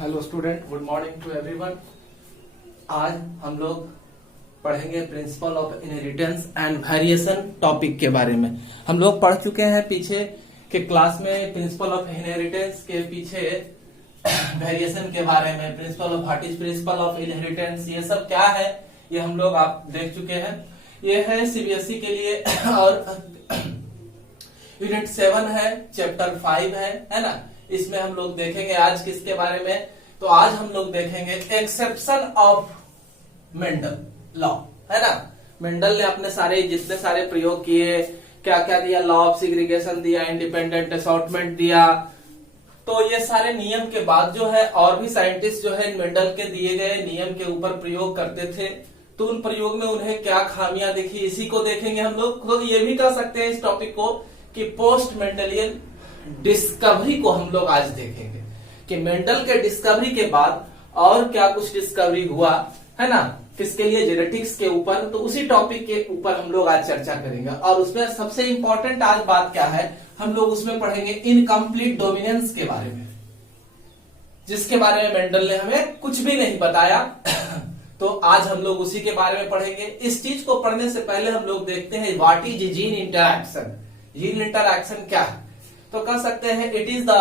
Hello student, good morning to everyone. आज हम लोग पढ़ेंगे principle of inheritance and variation topic के बारे में। हम लोग पढ़ चुके हैं पीछे के क्लास में प्रिंसिपल ऑफ इनहेरिटेंस के पीछे वेरिएशन के बारे में, principle of what is principal of inheritance, ये सब क्या है ये हम लोग आप देख चुके हैं। ये है सीबीएसई के लिए और यूनिट 7 है, चैप्टर 5 है ना। इसमें हम लोग देखेंगे आज किसके बारे में, तो आज हम लोग देखेंगे एक्सेप्शन ऑफ मेंडल लॉ, है ना। मेंडल ने अपने सारे जितने सारे प्रयोग किए, क्या क्या दिया, लॉ ऑफ सिग्रीगेशन दिया, इंडिपेंडेंट असॉर्टमेंट दिया, तो ये सारे नियम के बाद जो है और भी साइंटिस्ट जो है मेंडल के दिए गए नियम के ऊपर प्रयोग करते थे, तो उन प्रयोग में उन्हें क्या खामियां दिखी, इसी को देखेंगे हम लोग। तो ये भी कह सकते हैं इस टॉपिक को कि पोस्ट मेंडलियन डिस्कवरी को हम लोग आज देखेंगे कि मेंडल के डिस्कवरी के बाद और क्या कुछ डिस्कवरी हुआ, है ना, किसके लिए, जेनेटिक्स के ऊपर। तो उसी टॉपिक के ऊपर हम लोग आज चर्चा करेंगे और उसमें सबसे इंपॉर्टेंट आज बात क्या है, हम लोग उसमें पढ़ेंगे इनकम्प्लीट डोमिनेंस के बारे में, जिसके बारे में मेंडल ने हमें कुछ भी नहीं बताया। तो आज हम लोग उसी के बारे में पढ़ेंगे। इस चीज को पढ़ने से पहले हम लोग देखते हैं what is gene interaction. Gene interaction क्या है, तो कह सकते हैं it is the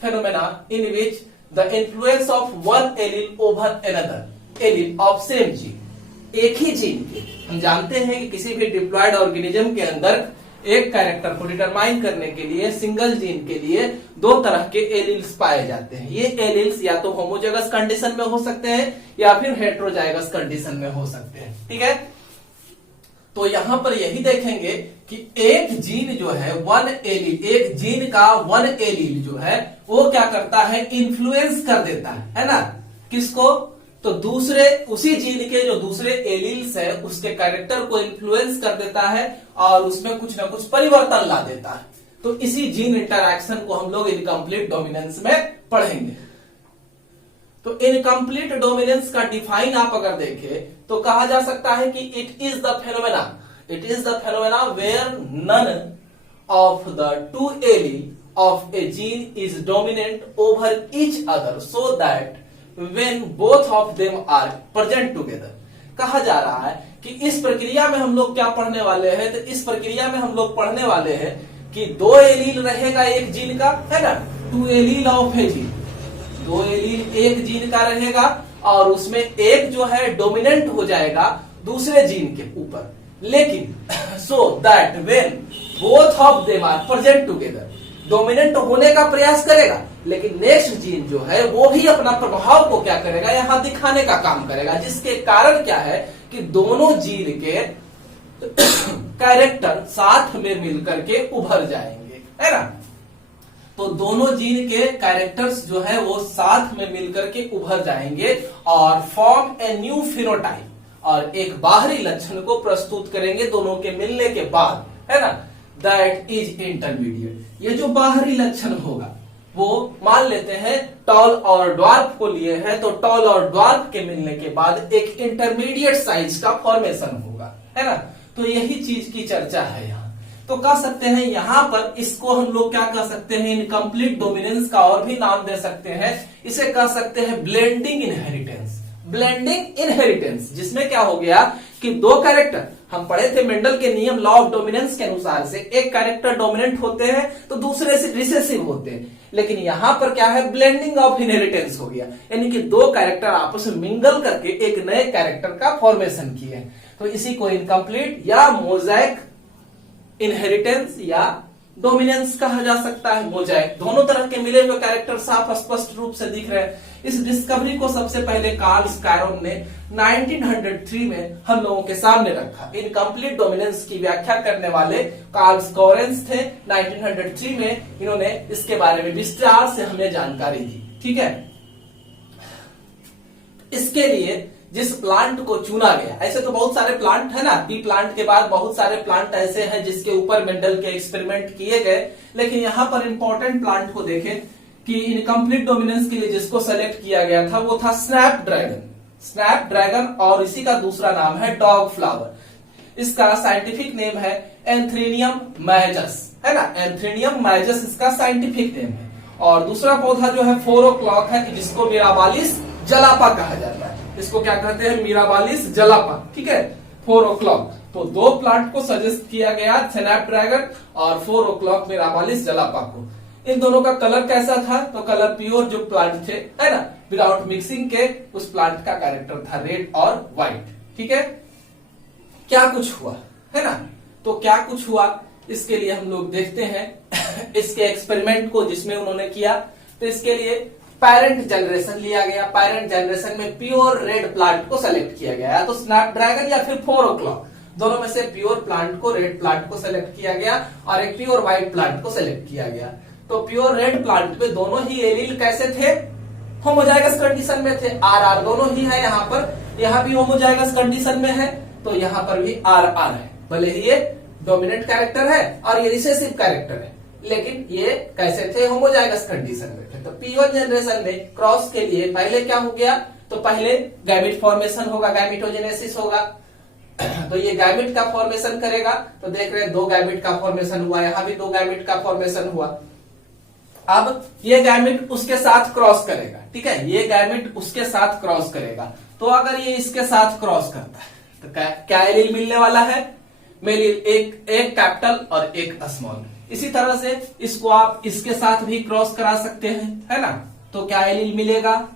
phenomena in which the influence of one allele over another allele of same gene. एक ही जीन के, हम जानते हैं कि किसी भी डिप्लॉयड ऑर्गेनिज्म के अंदर एक कैरेक्टर को डिटरमाइन करने के लिए सिंगल जीन के लिए दो तरह के एलील्स पाए जाते हैं। ये एलील्स या तो होमोजेगस कंडीशन में हो सकते हैं या फिर हेट्रोजाइगस कंडीशन में हो सकते हैं, ठीक है। तो यहां पर यही देखेंगे कि एक जीन जो है वन एलील, एक जीन का वन एलील जो है वो क्या करता है, इन्फ्लुएंस कर देता है ना, किसको, तो दूसरे उसी जीन के जो दूसरे एलील्स है उसके कैरेक्टर को इन्फ्लुएंस कर देता है और उसमें कुछ ना कुछ परिवर्तन ला देता है। तो इसी जीन इंटरैक्शन को हम लोग इनकम्प्लीट डोमिनेंस में पढ़ेंगे। तो इनकम्प्लीट डोमिनेंस का डिफाइन आप अगर देखें तो कहा जा सकता है कि it is the phenomena where none of the two allele of a gene is dominant over each other so that when both of them are present together। कहा जा रहा है कि इस प्रक्रिया में हम लोग क्या पढ़ने वाले हैं, तो इस प्रक्रिया में हम लोग पढ़ने वाले हैं कि दो एलील रहेगा एक जीन का, है ना, two allele of a gene, दो एलील एक जीन का रहेगा और उसमें एक जो है डोमिनेंट हो जाएगा दूसरे जीन के ऊपर, लेकिन so that when both of them are present together, dominant होने का प्रयास करेगा लेकिन नेक्स्ट जीन जो है वो भी अपना प्रभाव को क्या करेगा, यहां दिखाने का काम करेगा, जिसके कारण क्या है कि दोनों जीन के कैरेक्टर साथ में मिलकर के उभर जाएंगे, है ना। तो दोनों जीन के कैरेक्टर्स जो है वो साथ में मिलकर के उभर जाएंगे और फॉर्म ए न्यू फिनोटाइप, और एक बाहरी लक्षण को प्रस्तुत करेंगे दोनों के मिलने के बाद, है ना, दैट इज इंटरमीडिएट। ये जो बाहरी लक्षण होगा वो मान लेते हैं टॉल और ड्वार्फ को लिए हैं, तो टॉल और ड्वार्फ के मिलने के बाद एक इंटरमीडिएट साइज का फॉर्मेशन होगा, है ना। तो यही चीज की चर्चा है यहाँ। तो कह सकते हैं यहां पर इसको हम लोग क्या कह सकते हैं, इनकम्प्लीट डोमिनेंस का और भी नाम दे सकते हैं, इसे कह सकते हैं ब्लेंडिंग इनहेरिटेंस। ब्लेंडिंग इनहेरिटेंस जिसमें क्या हो गया कि दो कैरेक्टर, हम पढ़े थे मेंडल के नियम लॉ ऑफ डोमिनेंस के अनुसार से एक कैरेक्टर डोमिनेंट होते हैं तो दूसरे से रिसेसिव होते हैं, लेकिन यहां पर क्या है, ब्लेंडिंग ऑफ इनहेरिटेंस हो गया, यानी कि दो कैरेक्टर आपस में मिंगल करके एक नए कैरेक्टर का फॉर्मेशन किए। तो इसी को इनकम्प्लीट या मोज़ेक इनहेरिटेंस या डोमिनेंस कहा जा सकता है। मोज़ेक, दोनों तरह के मिले हुए कैरेक्टर साफ स्पष्ट रूप से दिख रहे हैं। इस डिस्कवरी को सबसे पहले कार्ल स्कैरोन ने 1903 में हम लोगों के सामने रखा। इनकम्प्लीट डोमिनेंस की व्याख्या करने वाले कार्ल स्कैरोन थे। 1903 में इन्होंने इसके बारे में विस्तार से हमें जानकारी दी, ठीक है। इसके लिए जिस प्लांट को चुना गया, ऐसे तो बहुत सारे प्लांट है ना, पी प्लांट के बाद बहुत सारे प्लांट ऐसे हैं जिसके ऊपर मेंडल के एक्सपेरिमेंट किए गए, लेकिन यहां पर इंपॉर्टेंट प्लांट को देखें कि इनकम्प्लीट डोमिनेंस के लिए जिसको सेलेक्ट किया गया था वो था स्नैप ड्रैगन, और इसी का दूसरा नाम है डॉग फ्लावर। इसका साइंटिफिक नेम है एंथ्रेनियम मैजस, है ना, एंथ्रेनियम मैजस इसका साइंटिफिक नेम है। और दूसरा पौधा जो है 4 o'clock है, जिसको मीराबालिस जलापा कहा जाता है। इसको क्या कहते हैं? मीराबालिस जलापा। ठीक है, 4 o'clock। तो दो प्लांट को सजेस्ट किया गया, स्नैपड्रैगन और 4 o'clock मीराबालिस जलापा को। इन दोनों का कलर कैसा था? तो कलर प्योर जो प्लांट थे, है ना, विदाउट मिक्सिंग के, उस प्लांट का कैरेक्टर था रेड और व्हाइट। ठीक है, क्या कुछ हुआ, है ना? तो क्या कुछ हुआ इसके लिए हम लोग देखते हैं इसके एक्सपेरिमेंट को जिसमें उन्होंने किया। तो इसके लिए पेरेंट जनरेशन लिया गया। पेरेंट जनरेशन में प्योर रेड प्लांट को सेलेक्ट किया गया, या तो स्नैपड्रैगन या फिर 4 o'clock, दोनों में से प्योर प्लांट को, रेड प्लांट को सेलेक्ट किया गया और एक प्योर व्हाइट प्लांट को सेलेक्ट किया गया। तो प्योर रेड प्लांट में दोनों ही एलील कैसे थे? होमोजाइगस कंडीशन में थे। आर दोनों ही है यहाँ पर, यहाँ भी होमोजाइगस कंडीशन में है, तो यहाँ पर भी आर है। भले ही ये डोमिनेंट कैरेक्टर है और ये रिसेसिव कैरेक्टर है, लेकिन ये कैसे थे? होमोजाइगस कंडीशन में थे। तो P1 जनरेशन में क्रॉस के लिए पहले क्या हो गया? तो पहले गैमिट फॉर्मेशन होगा, गैमिटोजेनेसिस होगा। तो ये गैमिट का फॉर्मेशन करेगा। तो देख रहे हैं 2 गैमिट का फॉर्मेशन हुआ, यहाँ भी 2 गैमिट का फॉर्मेशन हुआ। अब ये गैमिट उसके साथ क्रॉस करेगा। ठीक है, ये गैमिट उसके साथ क्रॉस करेगा। तो अगर ये इसके साथ क्रॉस करता है तो क्या एलील मिलने वाला है? एक कैपिटल और एक स्मॉल। इसी तरह से इसको आप इसके साथ भी क्रॉस करा सकते हैं, है ना? तो क्या एलील मिलेगा?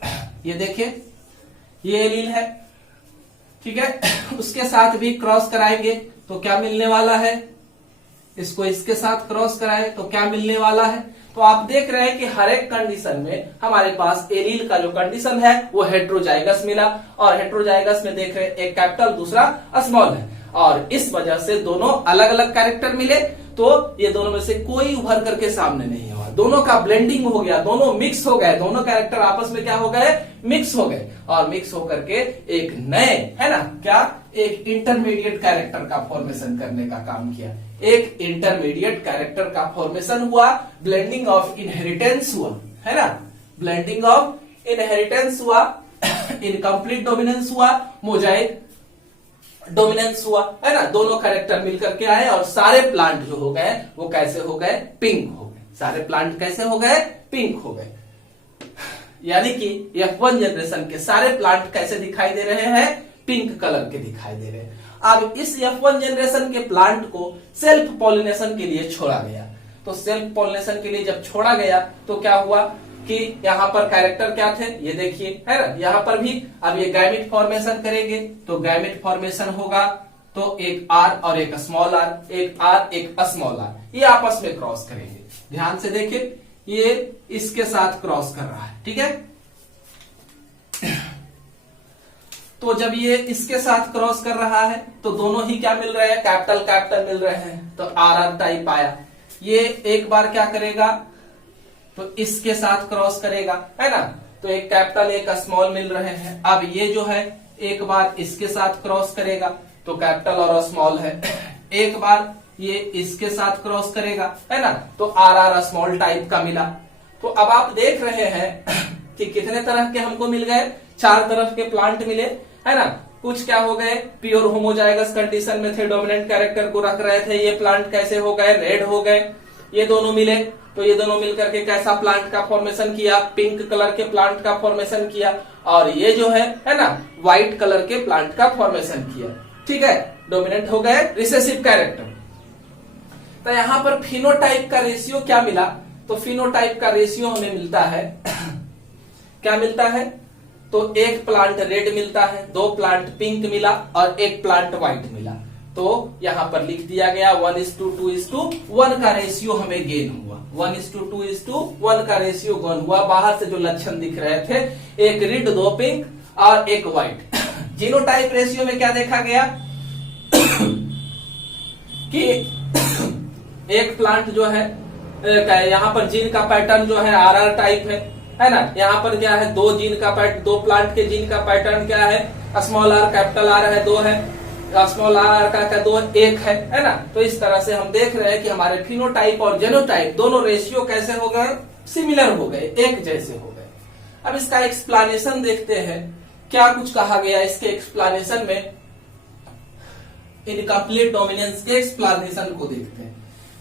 ये देखिए, ये एलील है। ठीक है, उसके साथ भी क्रॉस कराएंगे तो क्या मिलने वाला है? इसको इसके साथ क्रॉस कराए तो क्या मिलने वाला है? तो आप देख रहे हैं कि हर एक कंडीशन में हमारे पास एलील का जो कंडीशन है वो हेट्रोजाइगस मिला, और हेट्रोजाइगस में देख रहे हैं एक कैपिटल दूसरा स्मॉल है, और इस वजह से दोनों अलग अलग कैरेक्टर मिले। तो ये दोनों में से कोई उभर करके सामने नहीं हुआ, दोनों का ब्लेंडिंग हो गया, दोनों मिक्स हो गए, दोनों कैरेक्टर आपस में क्या हो गए? मिक्स हो गए, और मिक्स होकर के एक नए, है ना, क्या, एक इंटरमीडिएट कैरेक्टर का फॉर्मेशन करने का काम किया। एक इंटरमीडिएट कैरेक्टर का फॉर्मेशन हुआ, ब्लेंडिंग ऑफ इनहेरिटेंस हुआ, है ना, ब्लेंडिंग ऑफ इनहेरिटेंस हुआ, इनकम्प्लीट डोमिनेंस हुआ, मोजाइक डोमिनेंस हुआ, है ना। दोनों कैरेक्टर मिलकर के आए और सारे प्लांट जो हो गए वो कैसे हो गए? पिंक हो गए। सारे प्लांट कैसे हो गए? पिंक हो गए। यानी कि F1 जनरेशन के सारे प्लांट कैसे दिखाई दे रहे हैं? पिंक कलर के दिखाई दे रहे हैं। अब इस F1 जनरेशन के प्लांट को सेल्फ पॉलिनेशन के लिए छोड़ा गया। तो सेल्फ पॉलिनेशन के लिए जब छोड़ा गया तो क्या हुआ कि यहाँ पर कैरेक्टर क्या थे? ये देखिए, है ना, यहाँ पर भी अब ये गैमिट फॉर्मेशन करेंगे तो गैमिट फॉर्मेशन होगा, तो एक आर और एक स्मॉल आर, एक आर एक स्मॉल आर, ये आपस में क्रॉस करेंगे। ध्यान से देखिए, ये इसके साथ क्रॉस कर रहा है। ठीक है, तो जब ये इसके साथ क्रॉस कर रहा है तो दोनों ही क्या मिल रहे हैं? कैपिटल कैपिटल मिल रहे हैं, तो आर आर टाइप आया। ये एक बार क्या करेगा? तो इसके साथ क्रॉस करेगा, है ना, तो एक कैपिटल एक स्मॉल मिल रहे हैं। अब ये जो है एक बार इसके साथ क्रॉस करेगा तो कैपिटल और स्मॉल है, एक बार ये इसके साथ क्रॉस करेगा, है ना, तो आर आर स्मॉल टाइप का मिला। तो अब आप देख रहे हैं कि कितने तरह के हमको मिल गए? 4 तरफ के प्लांट मिले, है ना। कुछ क्या हो गए? प्योर होमोजाइगस कंडीशन में थे, डोमिनेंट कैरेक्टर को रख रहे थे, ये प्लांट कैसे हो गए? रेड हो गए। ये दोनों मिले तो ये दोनों मिलकर के कैसा प्लांट का फॉर्मेशन किया? पिंक कलर के प्लांट का फॉर्मेशन किया। और ये जो है ना, व्हाइट कलर के प्लांट का फॉर्मेशन किया। ठीक है, डोमिनेंट हो गए, रिसेसिव कैरेक्टर। तो यहाँ पर फिनोटाइप का रेशियो क्या मिला? तो फिनोटाइप का रेशियो हमें मिलता है क्या मिलता है? तो एक प्लांट रेड मिलता है, 2 प्लांट पिंक मिला और 1 प्लांट व्हाइट मिला। तो यहां पर लिख दिया गया 1:2:1 का रेशियो हमें गेन हुआ। 1:2:1 का रेशियो गेन हुआ। बाहर से जो लक्षण दिख रहे थे, एक रेड, 2 पिंक और 1 व्हाइट। जीनोटाइप रेशियो में क्या देखा गया कि एक प्लांट जो है यहाँ पर जीन का पैटर्न जो है RR टाइप है ना। यहाँ पर क्या है? 2 जीन का पैटर्न, 2 प्लांट के जीन का पैटर्न क्या है? स्मॉल r कैपिटल R है, 2 है, स्मॉल r का 2 1 है ना। तो इस तरह से हम देख रहे हैं कि हमारे फिनोटाइप और जेनोटाइप दोनों रेशियो कैसे हो गए? सिमिलर हो गए, एक जैसे हो गए। अब इसका एक्सप्लेनेशन देखते हैं, क्या कुछ कहा गया इसके एक्सप्लेनेशन में। इनकम्प्लीट डोमिनेंस के एक्सप्लेनेशन को देखते हैं।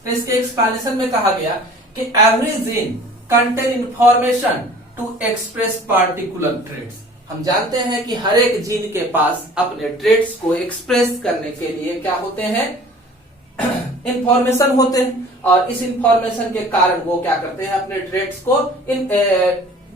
तो इसके एक्सप्लेनेशन में कहा गया कि every gene contain information to express particular traits. हम जानते हैं कि हर एक जीन के पास अपने ट्रेड्स को एक्सप्रेस करने के लिए क्या होते हैं, इंफॉर्मेशन होते हैं, और इस इंफॉर्मेशन के कारण वो क्या करते हैं, अपने ट्रेड्स को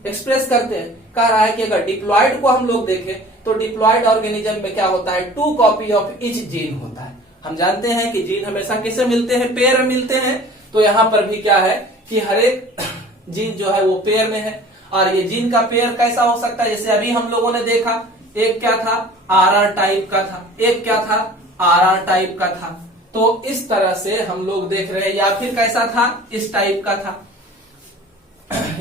एक्सप्रेस करते हैं। कह रहा है कि अगर डिप्लॉयड को हम लोग देखें तो डिप्लॉयड ऑर्गेनिज्म में क्या होता है, 2 कॉपी ऑफ ईच जीन होता है। हम जानते हैं कि जीन हमेशा किससे मिलते हैं, पेयर में मिलते हैं। तो यहां पर भी क्या है कि हर एक जीन जो है वो पेयर में है। और ये जीन का पेयर कैसा हो सकता है, जैसे अभी हम लोगों ने देखा, एक क्या था, RR टाइप का था, एक क्या था, RR टाइप का था। तो इस तरह से हम लोग देख रहे हैं, या फिर कैसा था, इस टाइप का था।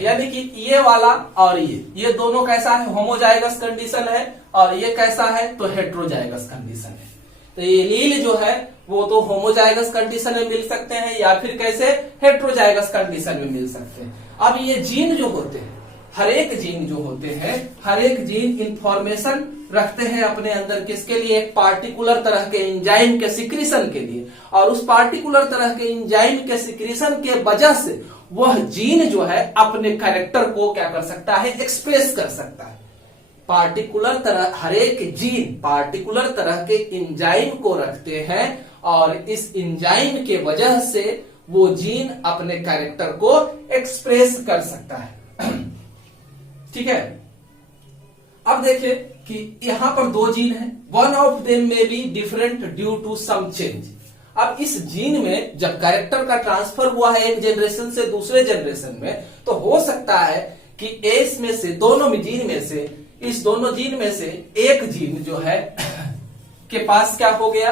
यानी कि ये वाला और ये दोनों कैसा है, होमोजाइगस कंडीशन है, और ये कैसा है, तो हेट्रोजाइगस कंडीशन है। तो ये एलील जो है वो तो होमोजाइगस कंडीशन में मिल सकते हैं, या फिर कैसे, हेट्रोजाइगस कंडीशन में मिल सकते हैं। अब ये जीन जो होते हैं, हर एक जीन जो होते हैं, हर एक जीन इंफॉर्मेशन रखते हैं अपने अंदर, किसके लिए, एक पार्टिकुलर तरह के एंजाइम के सिक्रीशन के लिए। और उस पार्टिकुलर तरह के एंजाइम के सिक्रीशन के वजह से वह जीन जो है अपने कैरेक्टर को क्या कर सकता है, एक्सप्रेस कर सकता है। पार्टिकुलर तरह, हर एक जीन पार्टिकुलर तरह के एंजाइम को रखते हैं, और इस एंजाइम के वजह से वो जीन अपने कैरेक्टर को एक्सप्रेस कर सकता है। ठीक है। अब देखिए कि यहां पर 2 जीन है, वन ऑफ देम में be different due to some change. अब इस जीन में जब कैरेक्टर का ट्रांसफर हुआ है एक जनरेशन से दूसरे जनरेशन में, तो हो सकता है कि एस में से, दोनों में जीन में से, इस दोनों जीन में से एक जीन जो है के पास क्या हो गया,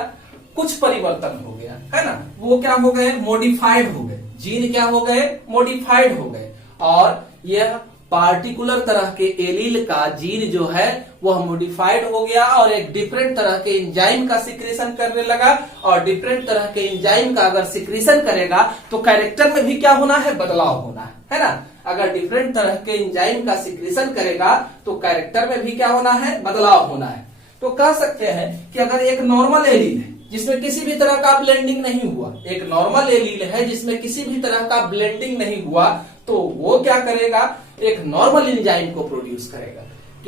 कुछ परिवर्तन हो गया, है ना। वो क्या हो गए, मॉडिफाइड हो गए, जीन क्या हो गए, मॉडिफाइड हो गए। और यह पार्टिकुलर तरह के एलील का जीन जो है वह मॉडिफाइड हो गया, और एक डिफरेंट तरह के एंजाइम का सिक्रीशन करने लगा। और डिफरेंट तरह के एंजाइम का अगर सिक्रीशन करेगा तो कैरेक्टर में भी क्या होना है, बदलाव होना है ना। अगर डिफरेंट तरह के एंजाइम का सिक्रीशन करेगा तो कैरेक्टर में भी क्या होना है, बदलाव होना है। तो कह सकते हैं कि अगर एक नॉर्मल एलील है जिसमें किसी भी तरह का ब्लेंडिंग नहीं हुआ, एक नॉर्मल एलील है जिसमें किसी भी तरह का ब्लेंडिंग नहीं हुआ, तो वो क्या करेगा, एक नॉर्मल एंजाइम को प्रोड्यूस करेगा।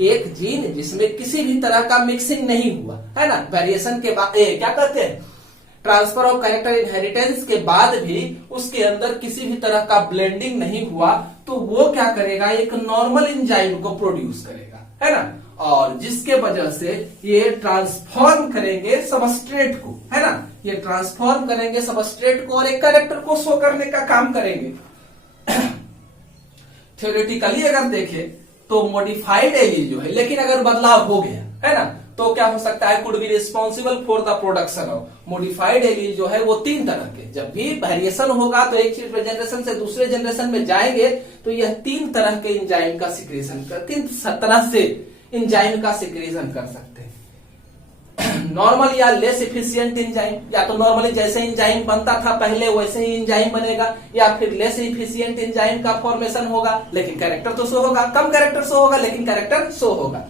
एक जीन जिसमें किसी भी तरह का मिक्सिंग नहीं हुआ, है ना, वेरिएशन के बाद, क्या कहते हैं, ट्रांसफर ऑफ कैरेक्टर इनहेरिटेंस के बाद भी उसके अंदर किसी भी तरह का ब्लेंडिंग नहीं हुआ, तो वो क्या करेगा, एक नॉर्मल एंजाइम को प्रोड्यूस करेगा, है ना। और जिसके वजह से ये ट्रांसफॉर्म करेंगे सबस्ट्रेट को, है ना, ये ट्रांसफॉर्म करेंगे सबस्ट्रेट को और एक कैरेक्टर को शो करने का काम करेंगे। थ्योरेटिकली अगर देखें तो मॉडिफाइड एलील जो है, लेकिन अगर बदलाव हो गया, है ना, तो क्या हो सकता है, could be responsible for the production of modified allele जो है वो 3 तरह के, जब भी वेरिएशन होगा तो एक जनरेशन से दूसरे जनरेशन में जाएंगे तो यह 3 तरह के एंजाइम का सिक्रीशन कर, 3 तरह से एंजाइम का सिक्रीशन कर सकते हैं। नॉर्मल या लेस इफिशिएंट एंजाइम, या तो नॉर्मली जैसे एंजाइम बनता था पहले वैसे ही एंजाइम बनेगा, या फिर लेस इफिशिएंट एंजाइम का फॉर्मेशन होगा लेकिन कैरेक्टर तो शो होगा, कम कैरेक्टर शो होगा लेकिन कैरेक्टर शो होगा।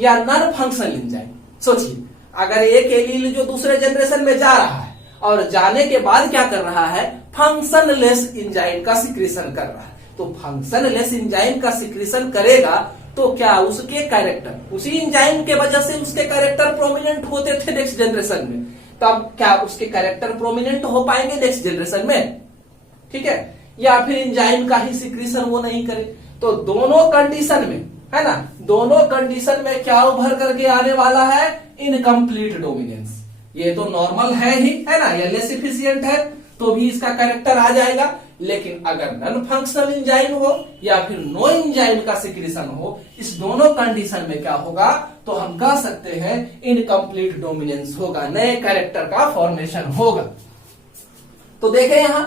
या नॉन फंक्शनल एंजाइम, सोचिए अगर एक एलील जो दूसरे जनरेशन में जा रहा है और जाने के बाद क्या कर रहा है, फंक्शनलेस एंजाइम का सिक्रीशन कर रहा है, तो फंक्शनलेस एंजाइम का सिक्रीशन करेगा तो क्या उसके कैरेक्टर, उसी एंजाइम के वजह से उसके कैरेक्टर प्रोमिनेंट होते थे नेक्स्ट जनरेशन में, तब क्या उसके कैरेक्टर प्रोमिनेंट हो पाएंगे नेक्स्ट जनरेशन में, ठीक है। या फिर एंजाइम का ही सिक्रीशन वो नहीं करे, तो दोनों कंडीशन में, है ना, दोनों कंडीशन में क्या उभर करके आने वाला है, इनकम्प्लीट डोमिनेंस। ये तो नॉर्मल है ही, है ना, या लेस इफिशिएंट है तो भी इसका कैरेक्टर आ जाएगा। लेकिन अगर नॉन फंक्शनल एंजाइम हो या फिर नो एंजाइम का सिक्रीशन हो, इस दोनों कंडीशन में क्या होगा, तो हम कह सकते हैं इनकम्प्लीट डोमिनेंस होगा, नए कैरेक्टर का फॉर्मेशन होगा। तो देखें यहां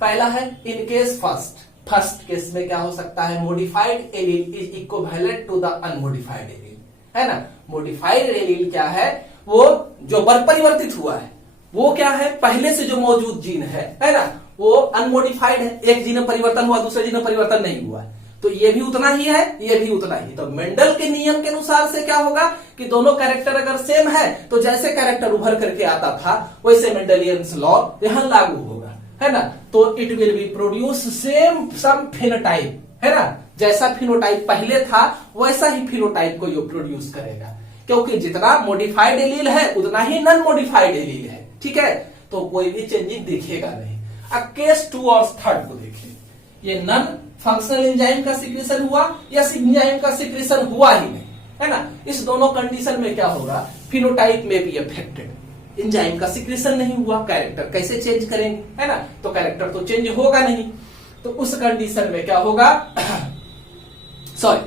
पहला है इन केस फर्स्ट केस में क्या हो सकता है, modified allele is equivalent to the unmodified allele, है ना। मॉडिफाइड एलील क्या है, वो जो परिवर्तित हुआ है वो क्या है, पहले से जो मौजूद जीन है ना, वो अनमोडिफाइड है, एक जीन में परिवर्तन हुआ दूसरे जीन में परिवर्तन नहीं हुआ, तो ये भी उतना ही है, ये भी उतना ही। तो मेंडल के नियम के अनुसार से क्या होगा कि दोनों कैरेक्टर अगर सेम है तो जैसे कैरेक्टर उभर करके आता था वैसे मेंडेलियंस लॉ यहां लागू होगा, है ना। तो it will be produce same some phenotype, है ना। जैसा फिनोटाइप पहले था वैसा ही फिनोटाइप को ये प्रोड्यूस करेगा, क्योंकि जितना मॉडिफाइड एलील है उतना ही नॉन मॉडिफाइड एलील है, ठीक है। तो कोई भी चेंजिंग दिखेगा नहीं। अब केस 2 और 3 को देखें, ये नॉन फंक्शनल एंजाइम का सिक्रेशन हुआ या एंजाइम का सिक्रेशन हुआ ही नहीं, है ना। इस दोनों कंडीशन में क्या होगा, फिनोटाइप में भी अफेक्टेड, एंजाइम का सिक्रेशन नहीं हुआ, कैरेक्टर कैसे चेंज करेंगे, है ना। तो कैरेक्टर तो चेंज होगा नहीं, तो उस कंडीशन में क्या होगा सॉरी,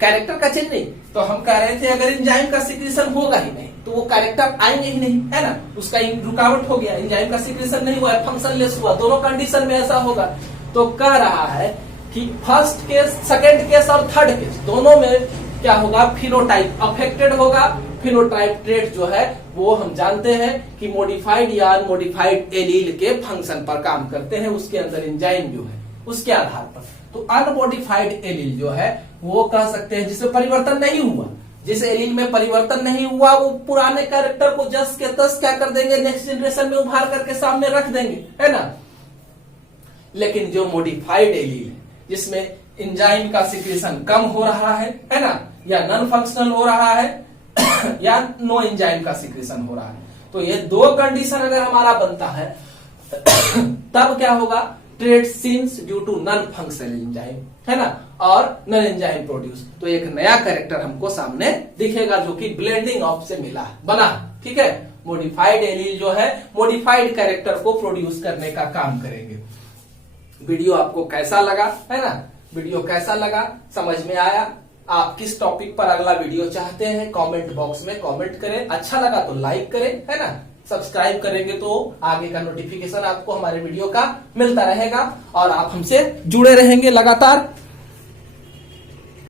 कैरेक्टर का चेंज नहीं, तो हम कह रहे थे अगर एंजाइम का सिक्रेशन होगा ही नहीं तो वो कैरेक्टर आएंगे ही नहीं, है ना। उसका रुकावट हो गया, एंजाइम का सिक्रेशन नहीं हुआ, फंक्शनलेस हुआ, दोनों कंडीशन में ऐसा होगा। तो कह रहा है कि फर्स्ट केस, सेकेंड केस और थर्ड केस दोनों में क्या होगा, फिनोटाइप अफेक्टेड होगा। फिनोटाइप ट्रेट जो है वो हम जानते हैं कि मॉडिफाइड या अनमॉडिफाइड एलील के फंक्शन पर काम करते हैं, उसके अंदर एंजाइम जो है उसके आधार पर। तो अनमॉडिफाइड एलील जो है वो कह सकते हैं जिसमें परिवर्तन नहीं हुआ, जिस एलील में परिवर्तन नहीं हुआ वो पुराने कैरेक्टर को जस के तस क्या कर देंगे, नेक्स्ट जनरेशन में उभार करके सामने रख देंगे, है ना। लेकिन जो मॉडिफाइड एलील है जिसमें एंजाइम का सिक्रेशन कम हो रहा है ना, या नॉन फंक्शनल हो रहा है या नो एंजाइम का सिक्रेशन हो रहा है, तो ये दो कंडीशन अगर हमारा बनता है तब क्या होगा, trait seems due to non functional enzyme, है ना, और नॉन एंजाइम प्रोड्यूस। तो एक नया कैरेक्टर हमको सामने दिखेगा जो कि ब्लेंडिंग ऑफ से मिला बना, ठीक है। मॉडिफाइड एलील जो है मॉडिफाइड कैरेक्टर को प्रोड्यूस करने का काम करेंगे। वीडियो आपको कैसा लगा, है ना, वीडियो कैसा लगा, समझ में आया, आप किस टॉपिक पर अगला वीडियो चाहते हैं कमेंट बॉक्स में कमेंट करें, अच्छा लगा तो लाइक करें, है ना। सब्सक्राइब करेंगे तो आगे का नोटिफिकेशन आपको हमारे वीडियो का मिलता रहेगा और आप हमसे जुड़े रहेंगे लगातार।